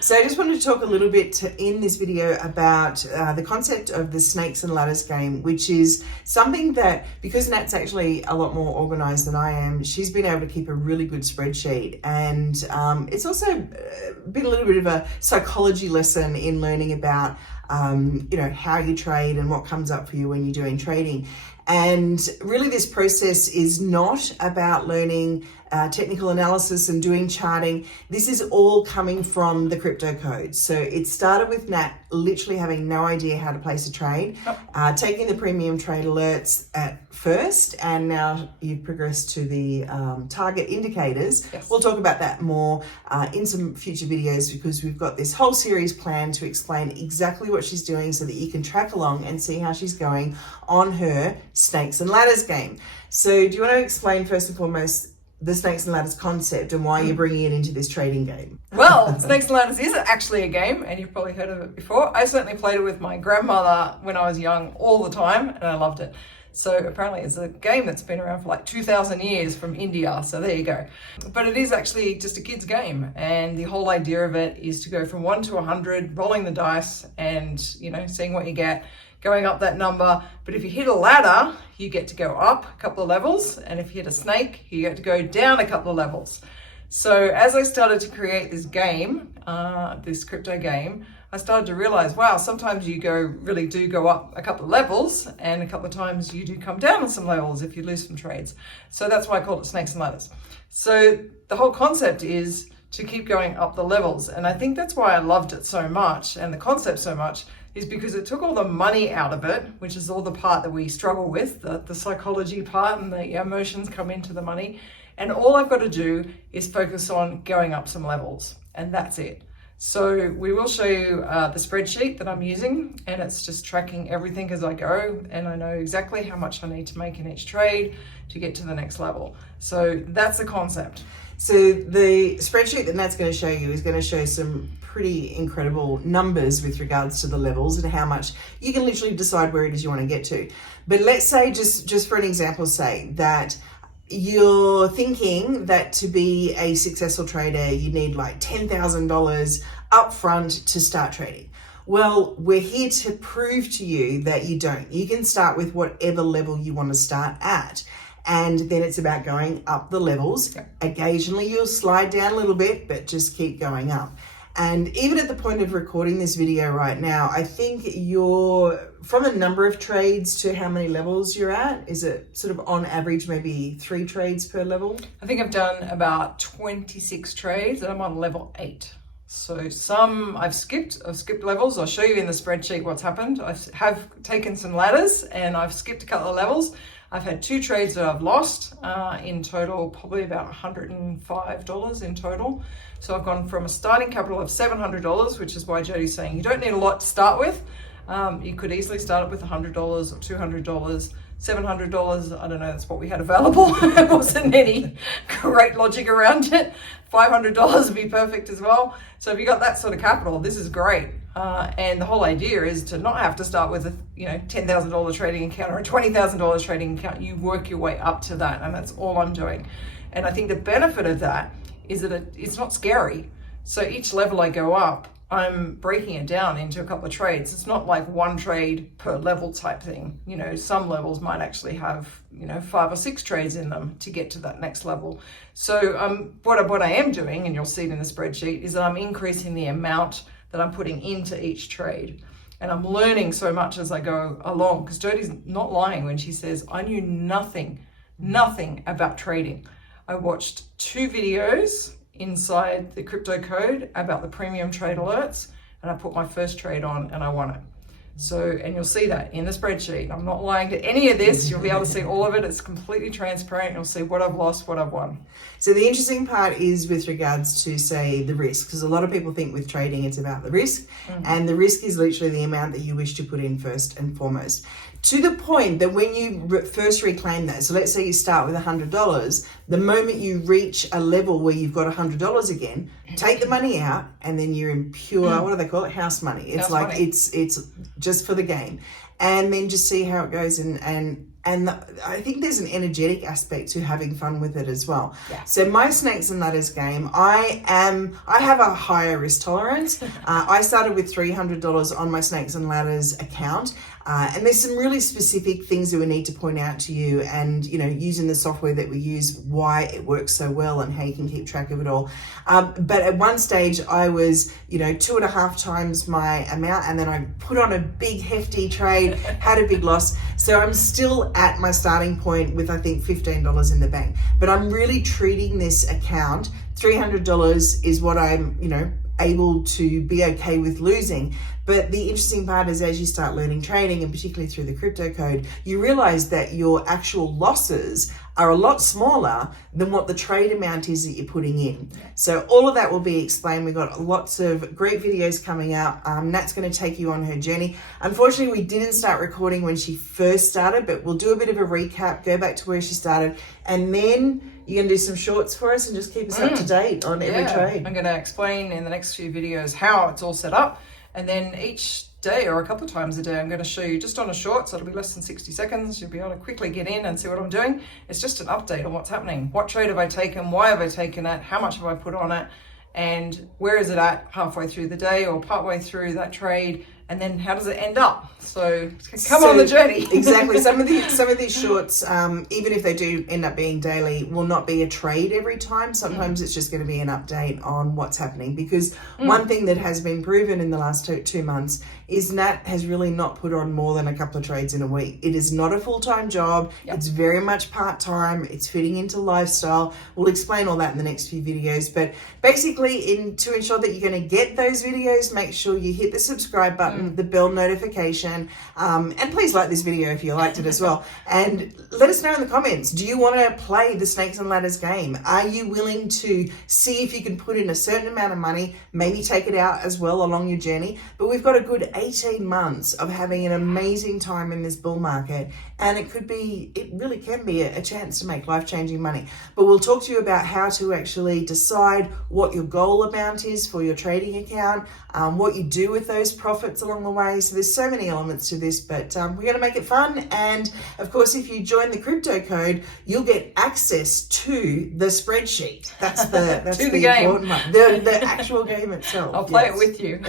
So I just wanted to talk a little bit in this video about the concept of the snakes and ladders game, which is something that, because Nat's actually a lot more organized than I am, she's been able to keep a really good spreadsheet. And it's also been a little bit of a psychology lesson in learning about how you trade and what comes up for you when you're doing trading. And really this process is not about learning technical analysis and doing charting. This is all coming from the crypto code. So it started with Nat literally having no idea how to place a trade, taking the premium trade alerts at first, and now you've progressed to the target indicators. Yes. We'll talk about that more in some future videos, because we've got this whole series planned to explain exactly what she's doing so that you can track along and see how she's going on her snakes and ladders game. So do you want to explain first and foremost the snakes and ladders concept and why you're bringing it into this trading game? Well, snakes and ladders is actually a game, and you've probably heard of it before. I certainly played it with my grandmother when I was young all the time, and I loved it. So apparently it's a game that's been around for like 2,000 years from India. So there you go. But it is actually just a kid's game. And the whole idea of it is to go from 1 to 100, rolling the dice and, seeing what you get, going up that number. But if you hit a ladder, you get to go up a couple of levels. And if you hit a snake, you get to go down a couple of levels. So as I started to create this game, this crypto game, I started to realize, wow, sometimes you really do go up a couple of levels, and a couple of times you do come down on some levels if you lose some trades. So that's why I called it snakes and ladders. So the whole concept is to keep going up the levels. And I think that's why I loved it so much, and the concept so much, is because it took all the money out of it, which is all the part that we struggle with, the psychology part, and the emotions come into the money. And all I've got to do is focus on going up some levels, and that's it. So we will show you the spreadsheet that I'm using, and it's just tracking everything as I go, and I know exactly how much I need to make in each trade to get to the next level. So that's the concept. So the spreadsheet that Nat's going to show you is going to show some pretty incredible numbers with regards to the levels and how much you can literally decide where it is you want to get to. But let's say, just for an example's sake, that you're thinking that to be a successful trader, you need like $10,000 up front to start trading. Well, we're here to prove to you that you don't. You can start with whatever level you want to start at. And then it's about going up the levels. Yeah. Occasionally you'll slide down a little bit, but just keep going up. And even at the point of recording this video right now, I think you're, from a number of trades to how many levels you're at, is it sort of on average maybe 3 trades per level? I think I've done about 26 trades, and I'm on level 8. So some I've skipped levels. I'll show you in the spreadsheet what's happened. I have taken some ladders and I've skipped a couple of levels. I've had 2 trades that I've lost, in total, probably about $105 in total. So I've gone from a starting capital of $700, which is why Jody's saying you don't need a lot to start with. You could easily start it with $100 or $200, $700, I don't know, that's what we had available. There wasn't any great logic around it. $500 would be perfect as well. So if you got that sort of capital, this is great. And the whole idea is to not have to start with a $10,000 trading account or a $20,000 trading account. You work your way up to that, and that's all I'm doing. And I think the benefit of that is that it's not scary. So each level I go up, I'm breaking it down into a couple of trades. It's not like one trade per level type thing. Some levels might actually have 5 or 6 trades in them to get to that next level. So what I am doing, and you'll see it in the spreadsheet, is that I'm increasing the amount that I'm putting into each trade. And I'm learning so much as I go along, because Jody's not lying when she says I knew nothing about trading. I watched 2 videos inside the crypto code about the premium trade alerts, and I put my first trade on and I won it. So, and you'll see that in the spreadsheet. I'm not lying to any of this. You'll be able to see all of it. It's completely transparent. You'll see what I've lost, what I've won. So the interesting part is with regards to, say, the risk, because a lot of people think with trading it's about the risk, and the risk is literally the amount that you wish to put in first and foremost. To the point that when you first reclaim that, so let's say you start with $100, the moment you reach a level where you've got $100 again, take the money out, and then you're in pure, what do they call it? House money. It's house like money. It's just for the game. And then just see how it goes and And I think there's an energetic aspect to having fun with it as well. Yeah. So my snakes and ladders game, I have a higher risk tolerance. I started with $300 on my snakes and ladders account. And there's some really specific things that we need to point out to you, and using the software that we use, why it works so well and how you can keep track of it all. But at one stage I was 2.5 times my amount, and then I put on a big hefty trade, had a big loss. So I'm still at my starting point with I think $15 in the bank. But I'm really treating this account, $300 is what I'm able to be okay with losing. But the interesting part is, as you start learning trading, and particularly through the crypto code, you realize that your actual losses are a lot smaller than what the trade amount is that you're putting in. So all of that will be explained. We've got lots of great videos coming up. Nat's going to take you on her journey. Unfortunately, we didn't start recording when she first started, but we'll do a bit of a recap, go back to where she started, and then you're going to do some shorts for us and just keep us up to date on every trade. I'm going to explain in the next few videos how it's all set up. And then each day, or a couple of times a day, I'm going to show you just on a short, so it'll be less than 60 seconds. You'll be able to quickly get in and see what I'm doing. It's just an update on what's happening. What trade have I taken? Why have I taken it? How much have I put on it? And where is it at halfway through the day or partway through that trade? And then how does it end up? So come on the journey. Exactly. Some of these shorts, even if they do end up being daily, will not be a trade every time. Sometimes it's just going to be an update on what's happening. Because one thing that has been proven in the last two months is Nat has really not put on more than a couple of trades in a week. It is not a full-time job. Yep. It's very much part-time. It's fitting into lifestyle. We'll explain all that in the next few videos. But basically, to ensure that you're going to get those videos, make sure you hit the subscribe button, the bell notification, and please like this video if you liked it as well. And let us know in the comments, do you want to play the Snakes and Ladders game? Are you willing to see if you can put in a certain amount of money, maybe take it out as well along your journey? But we've got a good 18 months of having an amazing time in this bull market, and it really can be a chance to make life-changing money. But we'll talk to you about how to actually decide what your goal amount is for your trading account, what you do with those profits along the way. So there's so many elements to this, but we're going to make it fun. And of course, if you join the crypto code, you'll get access to the spreadsheet. That's the important one. The actual game itself. I'll play it with you.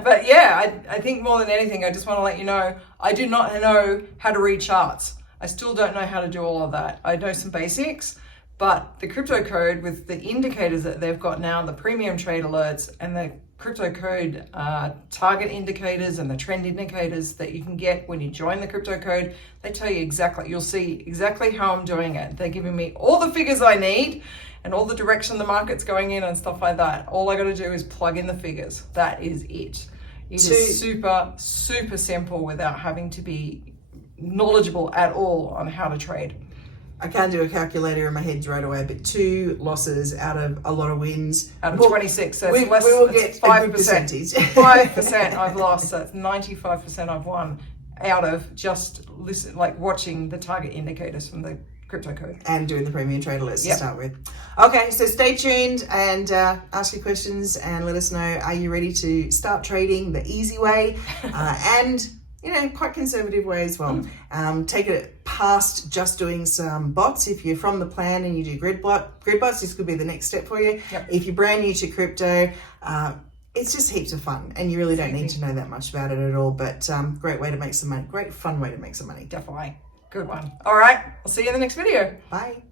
But yeah, I think more than anything, I just want to let you know, I do not know how to read charts. I still don't know how to do all of that. I know some basics, but the crypto code with the indicators that they've got now, the premium trade alerts and the crypto code target indicators and the trend indicators that you can get when you join the crypto code, they tell you exactly, you'll see exactly how I'm doing it. They're giving me all the figures I need and all the direction the market's going in and stuff like that. All I got to do is plug in the figures. That is it. It is super, super simple without having to be knowledgeable at all on how to trade. I can't do a calculator in my head right away, but 2 losses out of a lot of wins. Out of 26, so we will get 5%. 5% I've lost, that's 95% I've won out of just watching the target indicators from the crypto code. And doing the premium trade alerts to start with. Okay, so stay tuned and ask your questions and let us know, are you ready to start trading the easy way? And quite conservative way as well. Take it past just doing some bots. If you're from the plan and you do grid bots, this could be the next step for you. Yep. If you're brand new to crypto, it's just heaps of fun and you really don't need to know that much about it at all, but great way to make some money, great fun way to make some money. Definitely. Good one. All right, I'll see you in the next video. Bye.